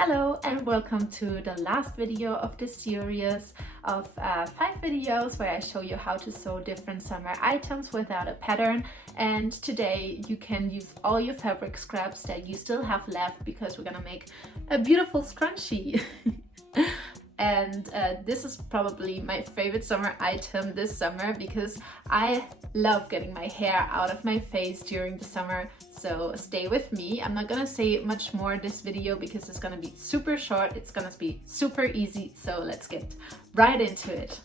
Hello and welcome to the last video of this series of 5 videos where I show you how to sew different summer items without a pattern. And today you can use all your fabric scraps that you still have left because we're gonna make a beautiful scrunchie. And this is probably my favorite summer item this summer because I love getting my hair out of my face during the summer. So stay with me. I'm not gonna say much more in this video because it's gonna be super short. It's gonna be super easy. So let's get right into it.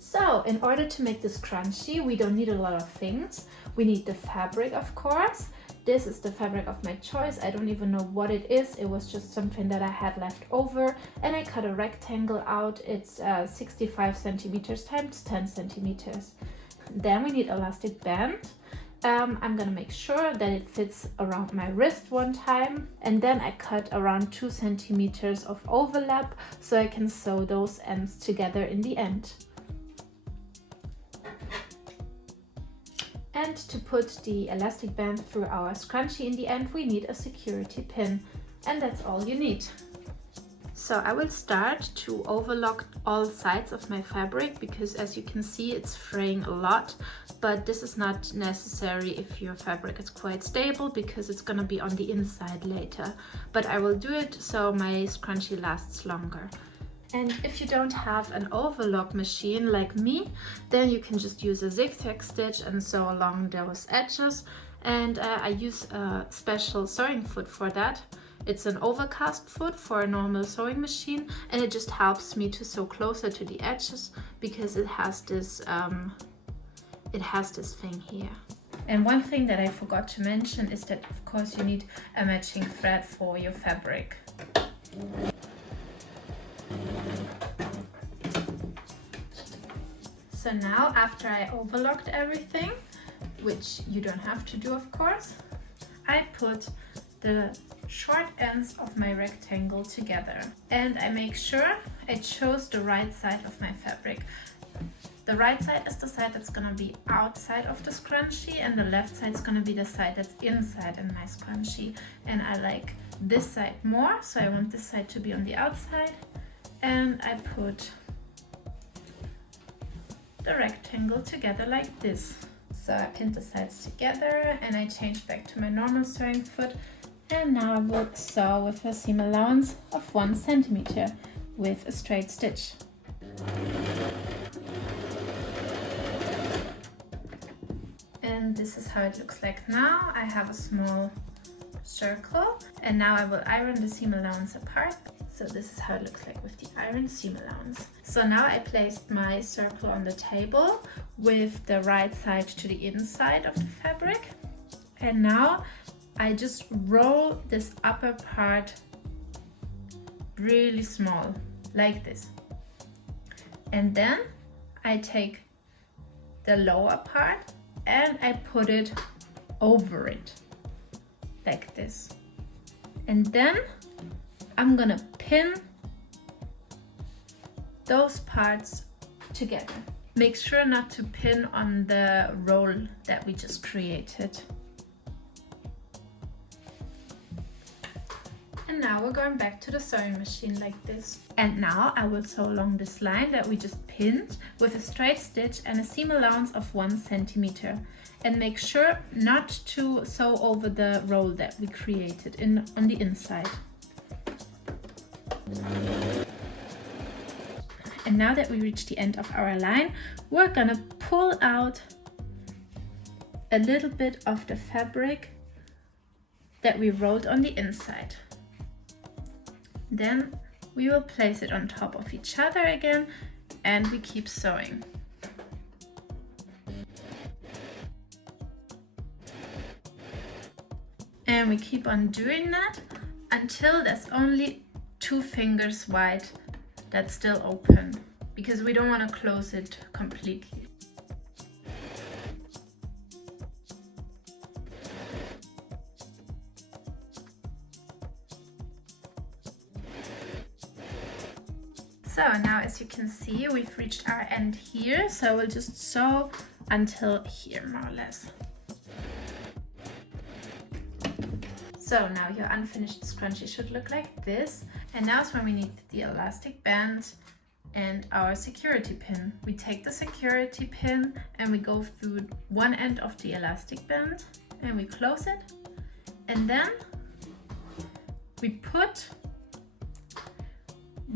So in order to make this scrunchie, we don't need a lot of things. We need the fabric, of course. This is the fabric of my choice. I don't even know what it is. It was just something that I had left over and I cut a rectangle out. It's 65 centimeters times 10 centimeters. Then we need elastic band. I'm gonna make sure that it fits around my wrist one time, and then I cut around 2 centimeters of overlap so I can sew those ends together in the end. And to put the elastic band through our scrunchie in the end, we need a security pin, and that's all you need. So I will start to overlock all sides of my fabric because, as you can see, it's fraying a lot, but this is not necessary if your fabric is quite stable because it's gonna be on the inside later. But I will do it so my scrunchie lasts longer. And if you don't have an overlock machine like me, then you can just use a zigzag stitch and sew along those edges. And I use a special sewing foot for that. It's an overcast foot for a normal sewing machine, and it just helps me to sew closer to the edges because it has this thing here. And one thing that I forgot to mention is that, of course, you need a matching thread for your fabric. So now, after I overlocked everything, which you don't have to do, of course, I put the short ends of my rectangle together. And I make sure I chose the right side of my fabric. The right side is the side that's gonna be outside of the scrunchie, and the left side is gonna be the side that's inside in my scrunchie. And I like this side more, so I want this side to be on the outside. And I put the rectangle together like this. So I pinned the sides together and I changed back to my normal sewing foot, and now I will sew with a seam allowance of 1 centimeter with a straight stitch. And this is how it looks like now. I have a small circle, and now I will iron the seam allowance apart. So this is how it looks like with the iron seam allowance. So now I placed my circle on the table with the right side to the inside of the fabric. And now I just roll this upper part really small, like this. And then I take the lower part and I put it over it, like this. And then I'm gonna pin those parts together. Make sure not to pin on the roll that we just created. And now we're going back to the sewing machine like this. And now I will sew along this line that we just pinned with a straight stitch and a seam allowance of 1 centimeter. And make sure not to sew over the roll that we created on the inside. And now that we reach the end of our line, we're gonna pull out a little bit of the fabric that we rolled on the inside. Then we will place it on top of each other again, and we keep sewing. And we keep on doing that until there's only 2 fingers wide that's still open, because we don't want to close it completely. So now, as you can see, we've reached our end here, so we'll just sew until here, more or less. So now your unfinished scrunchie should look like this. And now is when we need the elastic band and our security pin. We take the security pin and we go through one end of the elastic band and we close it. And then we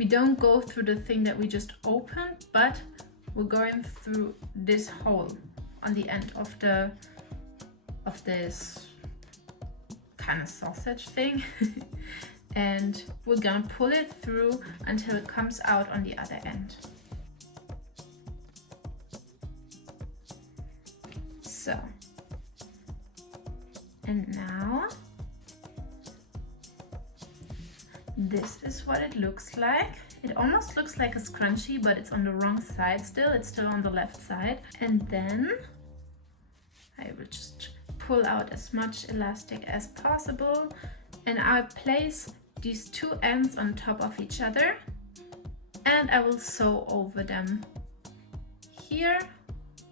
don't go through the thing that we just opened, but we're going through this hole on the end of this kind of sausage thing. And we're gonna pull it through until it comes out on the other end. So, and now this is what it looks like. It almost looks like a scrunchie, but it's on the wrong side still. It's still on the left side. And then I will just pull out as much elastic as possible, and I place these two ends on top of each other, and I will sew over them here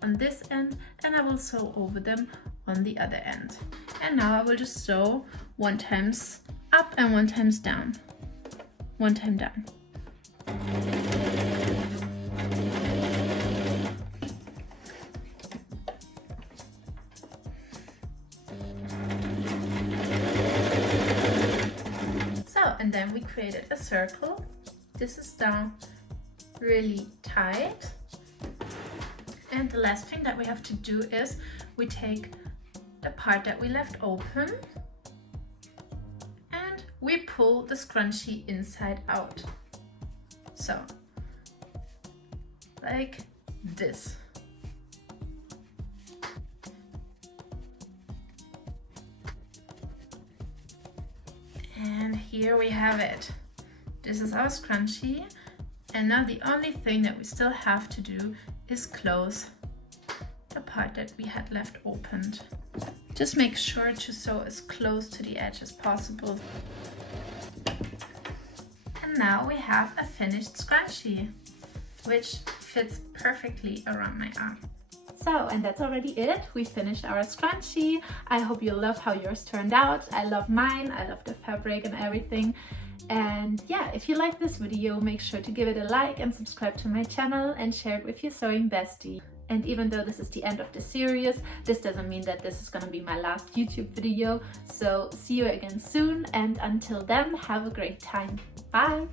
on this end, and I will sew over them on the other end. And now I will just sew 1 times up and 1 times down, 1 time down. And then we created a circle. This is down really tight. And the last thing that we have to do is we take the part that we left open and we pull the scrunchie inside out. So, like this. And here we have it. This is our scrunchie. And now the only thing that we still have to do is close the part that we had left opened. Just make sure to sew as close to the edge as possible. And now we have a finished scrunchie, which fits perfectly around my arm. So, and that's already it. We finished our scrunchie. I hope you love how yours turned out. I love mine. I love the fabric and everything. And yeah, if you like this video, make sure to give it a like and subscribe to my channel and share it with your sewing bestie. And even though this is the end of the series, this doesn't mean that this is gonna be my last YouTube video. So see you again soon, and until then, have a great time. Bye!